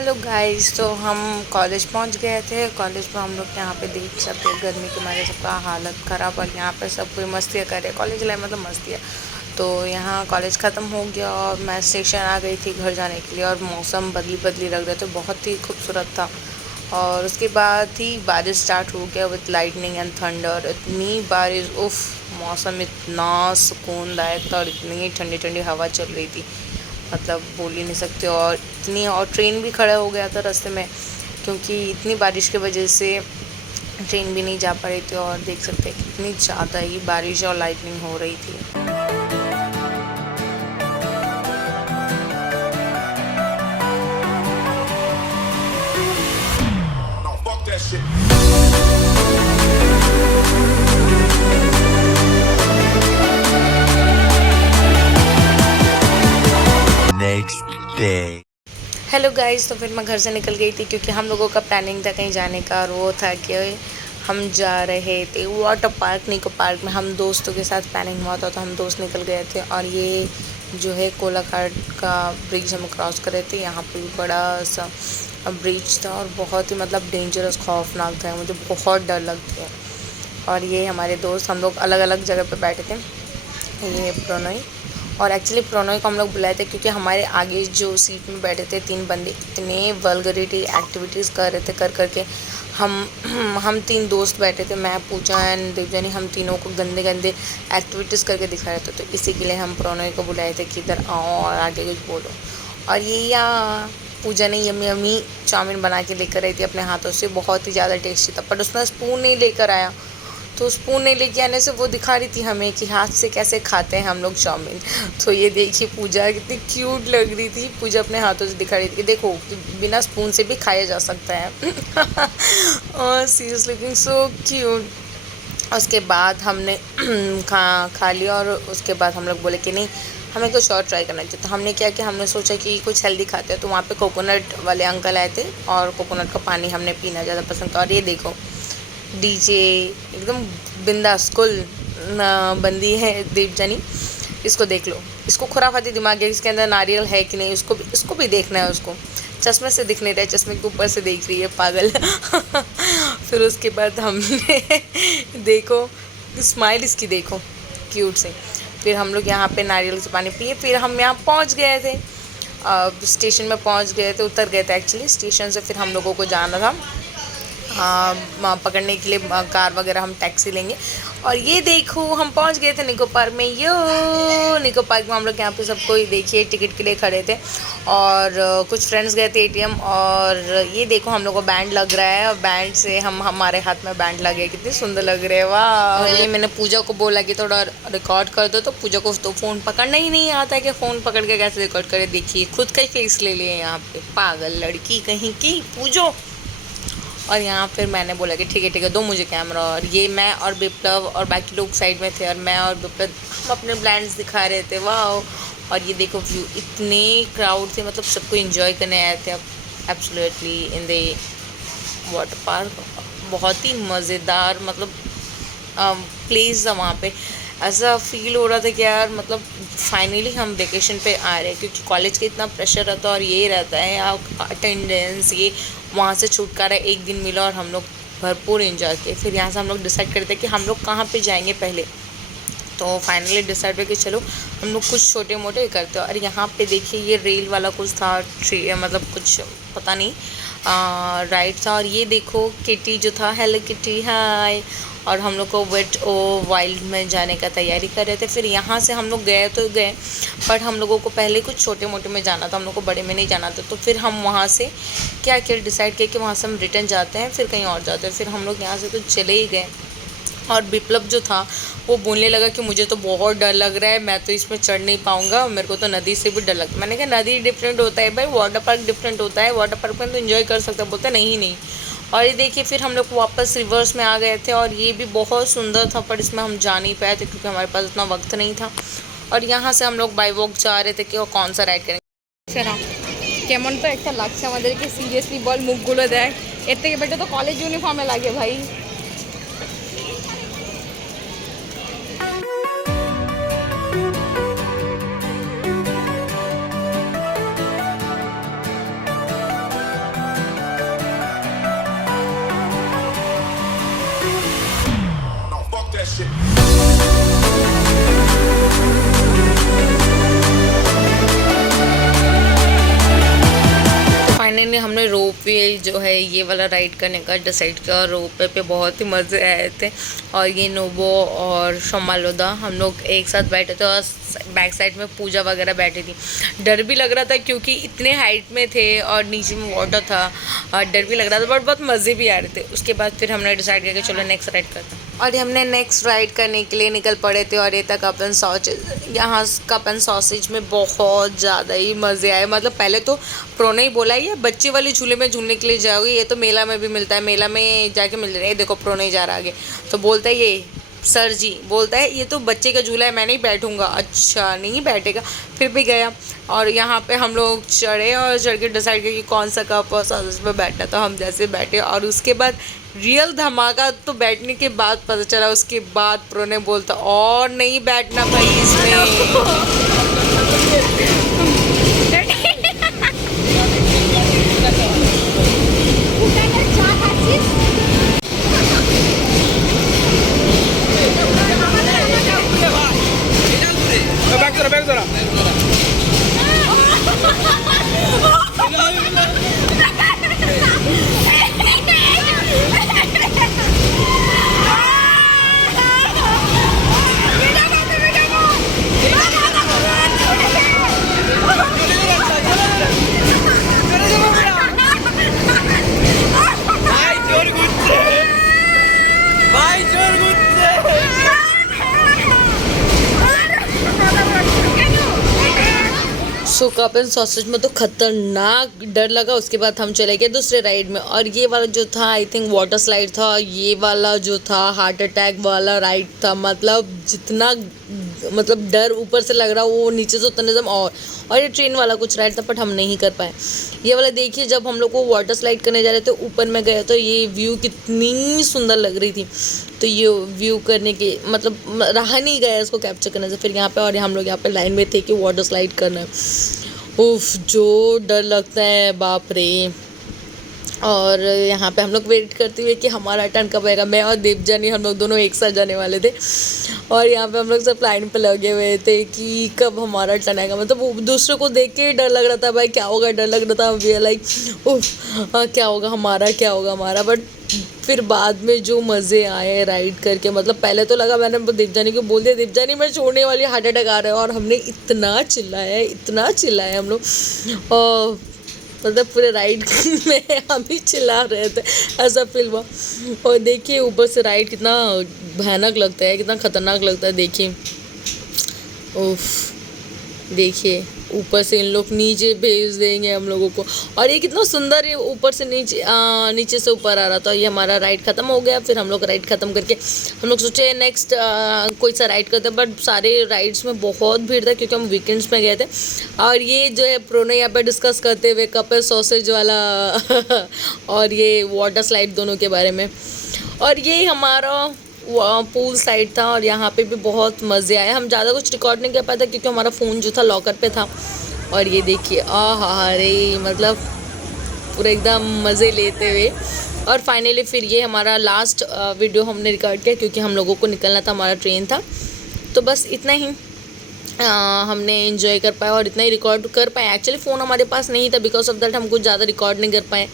Hello guys. तो हम college पहुंच गए थे। कॉलेज में हम लोग यहाँ पे देख सकते हैं गर्मी की वजह से सबका हालत ख़राब, और यहाँ पे सब कोई मस्तियाँ कर रहे हैं। कॉलेज लाइफ मतलब मस्ती है। तो यहाँ कॉलेज ख़त्म हो गया और मैं स्टेशन आ गई थी घर जाने के लिए, और मौसम बदली बदली लग रहे थे, बहुत ही खूबसूरत था। और उसके बाद ही बारिश स्टार्ट हो गया विथ लाइटनिंग एंड थंडर। इतनी बारिश, उफ, मौसम इतना सुकूनदायक था और इतनी ठंडी ठंडी हवा चल रही थी, मतलब बोल ही नहीं सकते। और इतनी, और ट्रेन भी खड़ा हो गया था रास्ते में, क्योंकि इतनी बारिश की वजह से ट्रेन भी नहीं जा पा रही थी। और देख सकते हैं कितनी ज़्यादा ही बारिश और लाइटनिंग हो रही थी। Next day. Hello guys. तो फिर मैं घर से निकल गई थी, क्योंकि हम लोगों का प्लानिंग था कहीं जाने का, और वो था कि हम जा रहे थे वाटर पार्क, निको पार्क में। हम दोस्तों के साथ प्लानिंग हुआ था, तो हम दोस्त निकल गए थे। और ये जो है कोलाघाट का ब्रिज हम क्रॉस कर रहे थे। यहाँ पे बड़ा सा ब्रिज था और बहुत ही मतलब डेंजरस, खौफनाक था, मुझे बहुत डर लगती है। और ये हमारे दोस्त, हम लोग अलग अलग जगह पे बैठे थे। ये प्रणय, और एक्चुअली प्रणय को हम लोग बुलाए थे क्योंकि हमारे आगे जो सीट में बैठे थे 3 बंदे इतने वल्गरिटी एक्टिविटीज़ कर रहे थे, कर करके हम 3 दोस्त बैठे थे, मैं, पूजा एंड देवजानी। हम तीनों को गंदे गंदे एक्टिविटीज़ करके दिखा रहे थे। तो इसी के लिए हम प्रणय को बुलाए थे कि इधर आओ और आगे कुछ बोलो। और ये यहाँ पूजा ने यम्मी यम्मी चाउमीन बना के लेकर आई थी अपने हाथों से, बहुत ही ज़्यादा टेस्टी था। बट उसमें स्पून नहीं लेकर आया, तो स्पून नहीं लेके आने से वो दिखा रही थी हमें कि हाथ से कैसे खाते हैं हम लोग चाउमीन। तो ये देखिए पूजा कितनी क्यूट लग रही थी। पूजा अपने हाथों से दिखा रही थी कि देखो कि बिना स्पून से भी खाया जा सकता है। और सीरियसली लुकिंग सो क्यूट। उसके बाद हमने खा लिया, और उसके बाद हम लोग बोले कि नहीं, हमें कुछ और ट्राई करना चाहिए। तो हमने क्या किया, हमने सोचा कि कुछ हेल्दी खाते हैं। तो वहाँ पे कोकोनट वाले अंकल आए थे, और कोकोनट का पानी हमने पीना ज़्यादा पसंद था। और ये देखो डीजे एकदम बिंदास कुल बंदी है देवजानी। इसको देख लो, इसको खुराफाती दिमाग है, इसके अंदर नारियल है कि नहीं, इसको भी देखना है। उसको चश्मे से दिख नहीं रहा है, चश्मे के ऊपर से देख रही है, पागल। फिर उसके बाद हमने देखो स्माइल इसकी, देखो क्यूट से। फिर हम लोग यहाँ पे नारियल से पानी पिए। फिर हम यहाँ पहुँच गए थे, स्टेशन में पहुँच गए थे, उतर गए थे एक्चुअली स्टेशन से। फिर हम लोगों को जाना था पकड़ने के लिए कार वगैरह, हम टैक्सी लेंगे। और ये देखो हम पहुंच गए थे निको पार्क में। निको पार्क में हम लोग यहाँ पे सबको देखिए टिकट के लिए खड़े थे, और कुछ फ्रेंड्स गए थे एटीएम। और ये देखो हम लोग को बैंड लग रहा है, और बैंड से हमारे हाथ में बैंड लगे, कितने सुंदर लग रहे हैं, वाह। और ये मैंने पूजा को बोला कि थोड़ा रिकॉर्ड कर दो, तो पूजा को तो फ़ोन पकड़ना ही नहीं आता है कि फ़ोन पकड़ के कैसे रिकॉर्ड करे। देखिए खुद का ही फेस ले लिए यहाँ पे, पागल लड़की कहीं की पूजो। और यहाँ फिर मैंने बोला कि ठीक है दो मुझे कैमरा। और ये मैं और विप्लव और बाकी लोग साइड में थे, और मैं और विप्लव हम अपने ब्लैंड्स दिखा रहे थे, वाह। और ये देखो व्यू, इतने क्राउड थे, मतलब सबको एंजॉय करने आए थे absolutely in the water park. बहुत ही मज़ेदार मतलब प्लेस था वहाँ पे। ऐसा फील हो रहा था कि यार मतलब फाइनली हम वेकेशन पे आ रहे हैं, क्योंकि कॉलेज का इतना प्रेशर रहता है, और ये रहता है अटेंडेंस, ये वहाँ से छुटकारा एक दिन मिला, और हम लोग भरपूर एंजॉय किए। फिर यहाँ से हम लोग डिसाइड करते कि हम लोग कहाँ पे जाएंगे पहले। तो फाइनली डिसाइड हुआ कि चलो हम लोग कुछ छोटे मोटे करते हैं। और यहाँ पे देखिए ये रेल वाला कुछ था, मतलब कुछ पता नहीं राइड था। और ये देखो किटी जो था, हेलो किटी हाय। और हम लोग को वेट ओ वाइल्ड में जाने का तैयारी कर रहे थे। फिर यहाँ से हम लोग गए तो गए, बट हम लोगों को पहले कुछ छोटे मोटे में जाना था, हम लोग को बड़े में नहीं जाना था। तो फिर हम वहाँ से क्या डिसाइड किया कि वहाँ से हम रिटर्न जाते हैं, फिर कहीं और जाते हैं। फिर हम लोग यहाँ से तो चले ही गए। और विप्लव जो था वो बोलने लगा कि मुझे तो बहुत डर लग रहा है, मैं तो इसमें चढ़ नहीं पाऊँगा, मेरे को तो नदी से भी डर लगता है। मैंने कहा नदी डिफरेंट होता है भाई, वाटर पार्क डिफरेंट होता है, वाटर पार्क में तो इन्जॉय कर सकता है। बोलते नहीं। और ये देखिए फिर हम लोग वापस रिवर्स में आ गए थे, और ये भी बहुत सुंदर था, पर इसमें हम जा नहीं पाए थे क्योंकि हमारे पास उतना वक्त नहीं था। और यहाँ से हम लोग बाई वॉक जा रहे थे कि वो कौन सा राइड करेंगे। केमन तो एक লাগছে আমাদেরকে সিরিয়াসলি বল মুখগুলো দেখ এর থেকে বেটার তো কলেজ ইউনিফর্মে লাগে ভাই। फाइनली हमने रोप वे जो है ये वाला राइड करने का डिसाइड किया। रोप वे पे बहुत ही मज़े आए थे और ये नोबो और शमालोदा हम लोग एक साथ बैठे थे और बैक साइड में पूजा वगैरह बैठी थी। डर भी लग रहा था क्योंकि इतने हाइट में थे और नीचे में वाटर था और डर भी लग रहा था, बट बहुत मज़े भी आ रहे थे। उसके बाद फिर हमने डिसाइड किया कि चलो नेक्स्ट राइड करते हैं और हमने नेक्स्ट राइड करने के लिए निकल पड़े थे। और ये तक अपन सॉसेज, यहाँ कपन सॉसेज में बहुत ज़्यादा ही मज़े आए। मतलब पहले तो प्रो ने ही बोला ये बच्चे वाले झूले में झूलने के लिए जाओगे, ये तो मेला में भी मिलता है, मेला में जाके मिल रहा है। देखो प्रो नहीं जा रहा आगे, तो बोलता है ये सर जी बोलता है ये तो बच्चे का झूला है, मैं नहीं बैठूंगा। अच्छा नहीं बैठेगा, फिर भी गया। और यहाँ पे हम लोग चढ़े और चढ़ के डिसाइड किया कि कौन सा कप और सॉसेज पे बैठना। तो हम जैसे बैठे और उसके बाद रियल धमाका तो बैठने के बाद पता चला। उसके बाद प्रो ने बोलता और नहीं बैठना भाई इसमें। सो कप एंड सॉसेज में तो खतरनाक डर लगा। उसके बाद हम चले गए दूसरे राइड में और ये वाला जो था आई थिंक वाटर स्लाइड था। ये वाला जो था हार्ट अटैक वाला राइड था। मतलब जितना डर ऊपर से लग रहा वो नीचे से उतने दम। और ये ट्रेन वाला कुछ राइड था बट हम नहीं कर पाए। ये वाला देखिए जब हम लोग को वाटर स्लाइड करने जा रहे थे ऊपर में गए तो ये व्यू कितनी सुंदर लग रही थी। तो ये व्यू करने के मतलब रहा नहीं गया इसको कैप्चर करने से। फिर यहाँ पे और हम लोग यहाँ पे लाइन में थे कि वाटर स्लाइड करना है। उफ जो डर लगता है बाप रे। और यहाँ पे हम लोग वेट करते हुए कि हमारा टर्न कब आएगा। मैं और देवजानी हम लोग दोनों एक साथ जाने वाले थे और यहाँ पे हम लोग सब लाइन पे लगे हुए थे कि कब हमारा टर्न आएगा। मतलब दूसरे को देख के डर लग रहा था भाई क्या होगा, डर लग रहा था। वी आर लाइक उफ क्या होगा हमारा, क्या होगा हमारा। बट फिर बाद में जो मज़े आए राइड करके, मतलब पहले तो लगा, मैंने देवजानी को बोल दिया देवजानी मैं छोड़ने वाली, हार्ट अटैक आ रहा है। और हमने इतना चिल्लाया हम लोग और मतलब पूरे राइड में हम ही चिल्ला रहे थे, ऐसा फील हुआ। और देखिए ऊपर से राइड कितना भयानक लगता है, कितना ख़तरनाक लगता है। देखिए उफ देखिए ऊपर से इन लोग नीचे भेज देंगे हम लोगों को। और ये कितना सुंदर है ऊपर से नीचे से ऊपर आ रहा था। ये हमारा राइड ख़त्म हो गया। फिर हम लोग राइड ख़त्म करके हम लोग सोचे नेक्स्ट कोई सा राइड करते, बट सारे राइड्स में बहुत भीड़ था क्योंकि हम वीकेंड्स में गए थे। और ये जो है प्रो ने यहाँ पर डिस्कस करते हुए कपल सॉसेज वाला और ये वाटर स्लाइड दोनों के बारे में। और ये हमारा पूल साइड था और यहाँ पे भी बहुत मज़े आए। हम ज़्यादा कुछ रिकॉर्ड नहीं कर पाए थे क्योंकि हमारा फ़ोन जो था लॉकर पे था। और ये देखिए रे मतलब पूरा एकदम मज़े लेते हुए। और फाइनली फिर ये हमारा लास्ट वीडियो हमने रिकॉर्ड किया क्योंकि हम लोगों को निकलना था, हमारा ट्रेन था। तो बस इतना ही हमने एंजॉय कर पाया और इतना ही रिकॉर्ड कर पाए। एक्चुअली फ़ोन हमारे पास नहीं था, बिकॉज ऑफ दैट हम कुछ ज़्यादा रिकॉर्ड नहीं कर पाए,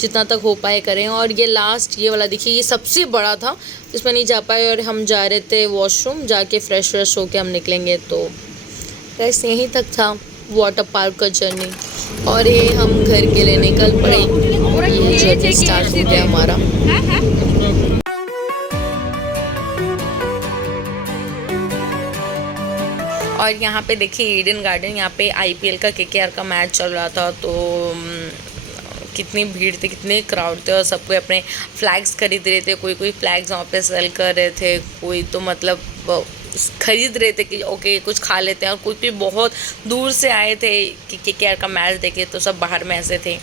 जितना तक हो पाए करें। और ये लास्ट ये वाला देखिए ये सबसे बड़ा था, इसमें नहीं जा पाए और हम जा रहे थे वॉशरूम, जाके फ्रेश होके हम निकलेंगे। तो बस यहीं तक था वाटर पार्क का जर्नी। और ये हम घर के लिए निकल पड़े। ये जर्नी स्टार्ट हो गया हमारा। और यहाँ पे देखिए ईडन गार्डन, यहाँ पे IPL का KKR का मैच चल रहा था। तो कितनी भीड़ थी, कितने क्राउड थे और सब कोई अपने फ्लैग्स खरीद रहे थे। कोई फ्लैग्स वहाँ पे सेल कर रहे थे, कोई तो मतलब खरीद रहे थे कि ओके कुछ खा लेते हैं, और कुछ भी बहुत दूर से आए थे कि KKR का मैच देखे, तो सब बाहर में ऐसे थे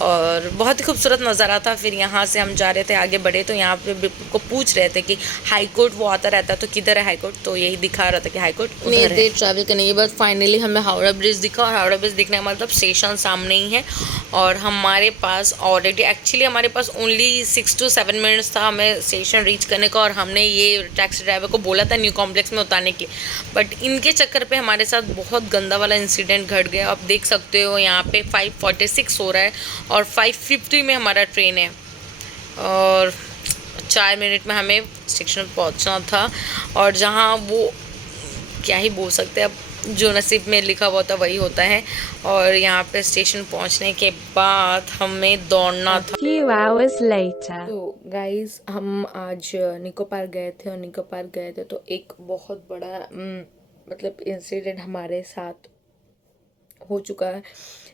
और बहुत ही खूबसूरत नज़ारा था। फिर यहाँ से हम जा रहे थे, आगे बढ़े तो यहाँ पे को पूछ रहे थे कि हाई कोर्ट वो आता रहता है तो किधर है हाई कोर्ट, तो यही दिखा रहा था कि हाई कोर्ट उधर है। ट्रैवल करने के बाद फाइनली हमें हावड़ा ब्रिज दिखा, और हावड़ा ब्रिज दिखने का मतलब स्टेशन सामने ही है। और हमारे पास ऑलरेडी एक्चुअली हमारे पास ओनली 6 to 7 मिनट्स था हमें स्टेशन रीच करने का, और हमने ये टैक्सी ड्राइवर को बोला था न्यू कॉम्प्लेक्स में उतारने के लिए, बट इनके चक्कर पे हमारे साथ बहुत गंदा वाला इंसिडेंट घट गया। आप देख सकते हो यहाँ पे 5:46 हो रहा है और 5:50 में हमारा ट्रेन है, और 4 मिनट में हमें स्टेशन पहुँचना था। और जहाँ वो क्या ही बोल सकते हैं, अब जो नसीब में लिखा हुआ था वही होता है। और यहाँ पे स्टेशन पहुँचने के बाद हमें दौड़ना था। Few hours later. तो गाइस हम आज निको पार्क गए थे, और निको पार्क गए थे तो एक बहुत बड़ा मतलब इंसिडेंट हमारे साथ हो चुका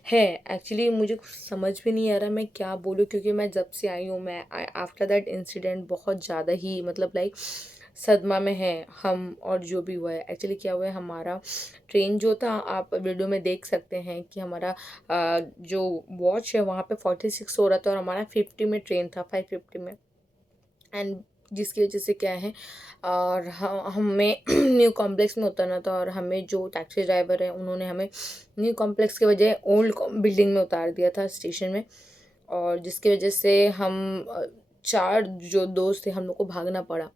है। एक्चुअली मुझे कुछ समझ भी नहीं आ रहा मैं क्या बोलूँ, क्योंकि मैं जब से आई हूँ मैं आफ्टर दैट इंसिडेंट बहुत ज़्यादा ही मतलब लाइक सदमा में है हम, और जो भी हुआ है। एक्चुअली क्या हुआ है, हमारा ट्रेन जो था आप वीडियो में देख सकते हैं कि हमारा जो वॉच है वहाँ पे 46 हो रहा था, और हमारा 50 में ट्रेन था, 5:50 में। एंड जिसकी वजह से क्या है, और हमें न्यू कॉम्प्लेक्स में उतरना था, और हमें जो टैक्सी ड्राइवर है उन्होंने हमें न्यू कॉम्प्लेक्स के बजाय ओल्ड बिल्डिंग में उतार दिया था स्टेशन में, और जिसकी वजह से हम 4 जो दोस्त थे हम लोग को भागना पड़ा।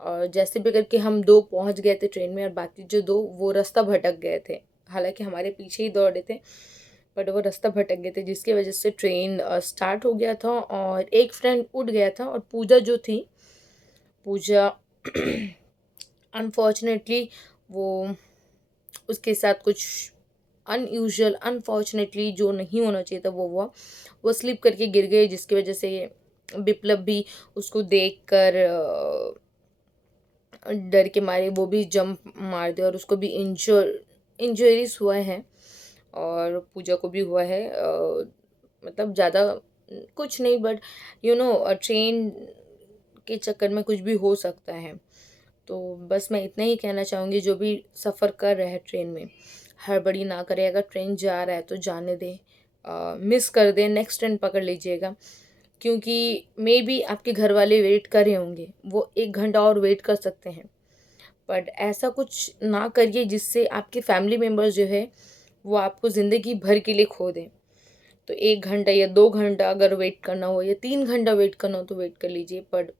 और जैसे भी करके हम 2 पहुंच गए थे ट्रेन में, और बाकी जो 2 वो रास्ता भटक गए थे, हालांकि हमारे पीछे ही दौड़े थे बट वो रास्ता भटक गए थे, जिसकी वजह से ट्रेन स्टार्ट हो गया था। और एक फ्रेंड उठ गया था, और पूजा जो थी, पूजा अनफॉर्चुनेटली वो उसके साथ कुछ अनयूजुअल अनफॉर्चुनेटली जो नहीं होना चाहिए था वो हुआ, वो स्लिप करके गिर गए, जिसकी वजह से विप्लव भी उसको देखकर डर के मारे वो भी जंप मार दिया, और उसको भी इंजरीज हुआ है, और पूजा को भी हुआ है। मतलब ज़्यादा कुछ नहीं, बट ट्रेन के चक्कर में कुछ भी हो सकता है। तो बस मैं इतना ही कहना चाहूँगी, जो भी सफ़र कर रहे हैं ट्रेन में हड़बड़ी ना करें, अगर ट्रेन जा रहा है तो जाने दें, मिस कर दें, नेक्स्ट ट्रेन पकड़ लीजिएगा, क्योंकि मे बी आपके घर वाले वेट कर रहे होंगे, वो 1 घंटा और वेट कर सकते हैं, बट ऐसा कुछ ना करिए जिससे आपके फैमिली मेम्बर्स जो है वो आपको ज़िंदगी भर के लिए खो दें। तो 1 घंटा या 2 घंटा अगर वेट करना हो, या 3 घंटा वेट करना हो तो वेट कर लीजिए, पर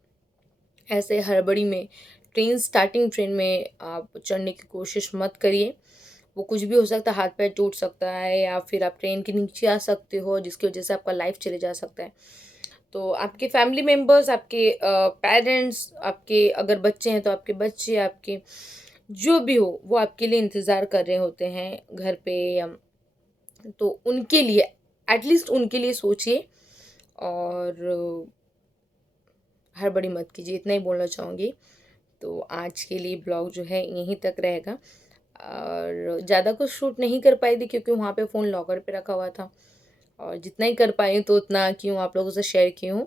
ऐसे हड़बड़ी में स्टार्टिंग ट्रेन में आप चढ़ने की कोशिश मत करिए। वो कुछ भी हो सकता है, हाथ पैर टूट सकता है, या फिर आप ट्रेन के नीचे आ सकते हो, जिसकी वजह से आपका लाइफ चले जा सकता है। तो आपके फैमिली मेम्बर्स, आपके पेरेंट्स, आपके अगर बच्चे हैं तो आपके बच्चे, आपके जो भी हो वो आपके लिए इंतज़ार कर रहे होते हैं घर पे, या तो उनके लिए एटलीस्ट उनके लिए सोचिए, और हड़बड़ी मत कीजिए, इतना ही बोलना चाहूँगी। तो आज के लिए ब्लॉग जो है यहीं तक रहेगा, और ज़्यादा कुछ शूट नहीं कर पाई थी क्योंकि वहाँ पे फ़ोन लॉकर पे रखा हुआ था, और जितना ही कर पाई तो उतना क्यों आप लोगों से शेयर की हूँ।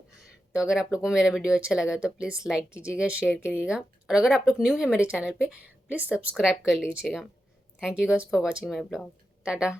तो अगर आप लोगों को मेरा वीडियो अच्छा लगा तो प्लीज़ लाइक कीजिएगा, शेयर करिएगा, और अगर आप लोग न्यू है मेरे चैनल पे प्लीज़ सब्सक्राइब कर लीजिएगा। Thank you guys for watching my blog. Tata.